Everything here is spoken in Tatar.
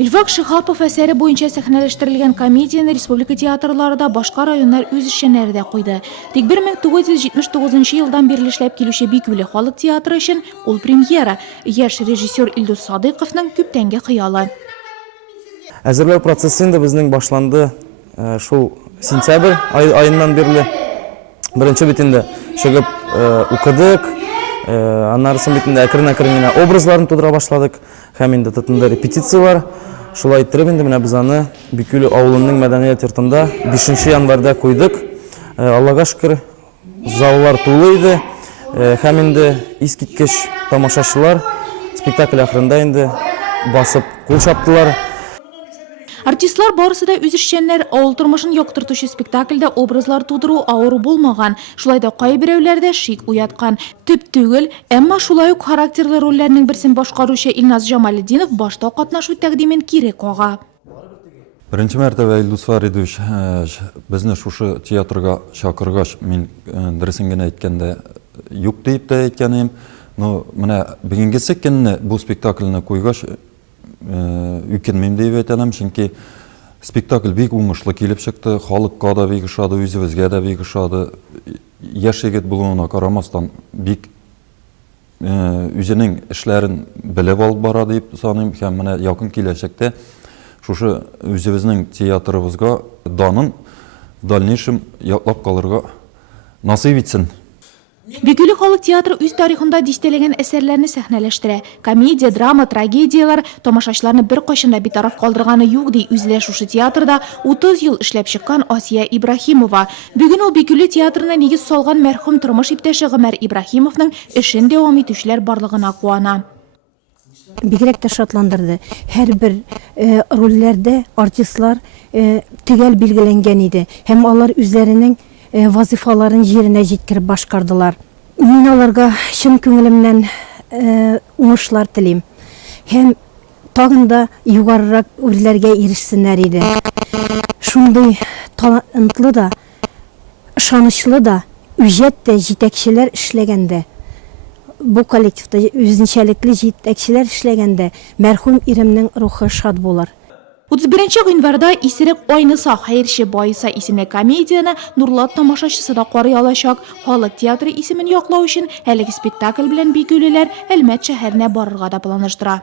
Илфак Шихапов әсәре буенча сәхнәләштерелгән комедияны республика театрларында башка районнар үз эшчәннәре дә куйды. Тик 1979 елдан бирле эшләп килүче Бикүле халык театры өчен ул премьера. Яшь режиссер Илдус Садыйковның күптәнге хыялы. Әзерләү процессы инде безнең башланды шул сентябрь айыннан бирле. Беренче битендә чыгып укыдык. Аннарысын битендә әкрен-әкрен образларын тудыра башладык. Һәм инде тотында репетициялар. Шулай иттереп инде менә без аны Бикүле авылының мәдәният йортында 5 январьда куйдык. Аллага шөкер, заллар тулы иде. Һәм инде искиткеч тамашачылар спектакль ахырында инде басып кул чаптылар. Артистлар барысы да үз эшчәннәр авыл тормышын яктыртучы спектакльдә образлар тудыру авыр булмаган. Шулай да кайберәүләрдә шик уяткан. Төп түгел, әмма шулай ук характерлы рольләрнең берсен башкаручы Илназ Җамалетдинов башта катнашу тәкъдимен кире кага. Беренче мәртәбә Илдус Фаридович безне шушы театрга чакыргач, мин дөресен генә әйткәндә юк дип тә әйткәнем. Но менә бүгенге көнне бу спектакльне куйгач үкенмим дип әйтәм, чөнки спектакль бик уңышлы килеп чыкты, халыкка да бик ошады, үзебезгә дә бик ошады. Яшь егет булуына карамастан бик үзенең эшләрен белеп алып бара дип саныйм һәм менә якын киләчәктә шушы үзебезнең театрыбызга данын в дальнейшем яклап калырга насыйп итсен. Бикүле халык театры үз тарихында дистәләгән әсәрләрне сәхнәләштерә. Комедия, драма, трагедиялар тамашачыларны бер кайчан да битараф калдырганы юк ди үзлә шушы театрда 30 ел эшләп чыккан Асия Ибрахимова. Бүген ул Бикүле театрына нигез салган мәрхүм тормыш иптәше Гомәр Ибрахимовның эшен дәвам итүчеләр барлыгына куана. Бигрәк тә шатландырды. Һәрбер рольләрдә артистлар төгәл билгеләнгән иде. Һәм алар үзләренең вазифаларын җиренә җиткереп башкардылар. Мин аларга чын күңелемнән уңышлар телим. Һәм тагын да югарырак үрләргә ирешсеннәр иде. Шундый талантлы да, ышанычлы да, үҗәт тә җитәкчеләр эшләгәндә, бу коллективта үзенчәлекле җитәкчеләр эшләгәндә мәрхүм иремнең рухы шат булыр. 31 гыйнварда исерек Айныса Хәерче Байса исемле комедияны Нурлат тамашачысы да карый алачак. Халык театры исемен яклау өчен әлеге спектакль белән Бикүлеләр Әлмәт шәһәренә барырга да планлаштыра.